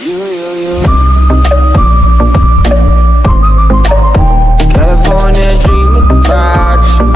You. California dreaming about you.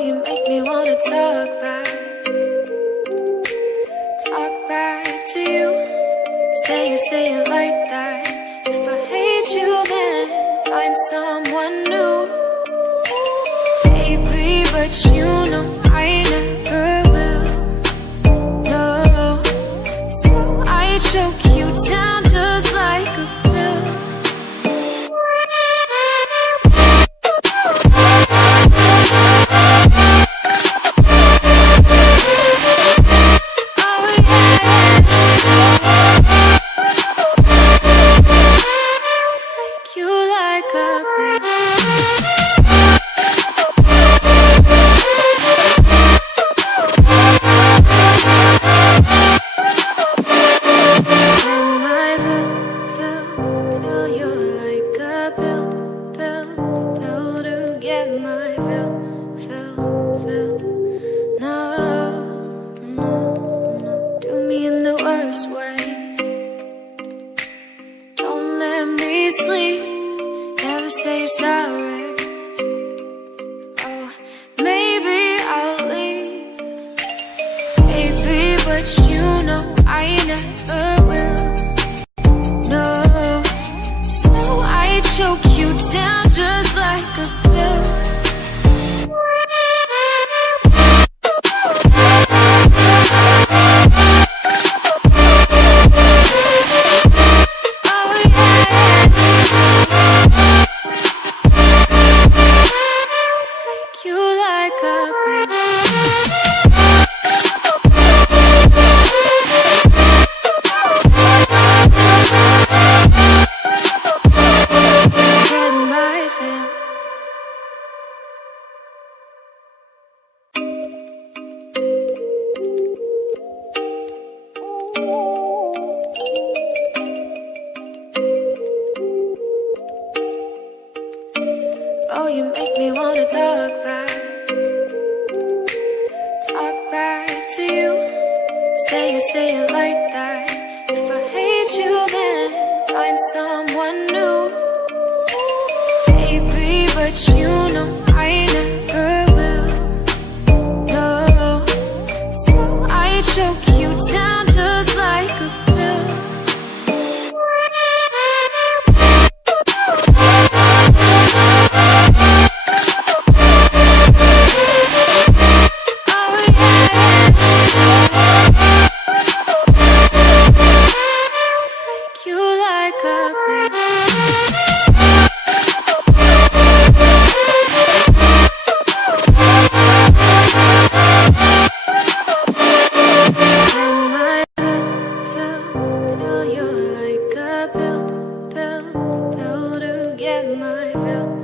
You make me wanna talk back to you. Say it like that. If I hate you, then I'm someone new. Baby, but you know I never will. No, so I choke you down just like a pill. Take you like a pill. worst way. Don't let me sleep, never say you're sorry. Oh, maybe I'll leave, baby, but you know I never will. No, so I choke you down just like a pill. Oh, you make me wanna talk back to you. Say it like that. If I hate you, then find someone new, baby, but you know I never will. No, so I choke you down just like a pill. Fill to get my fill.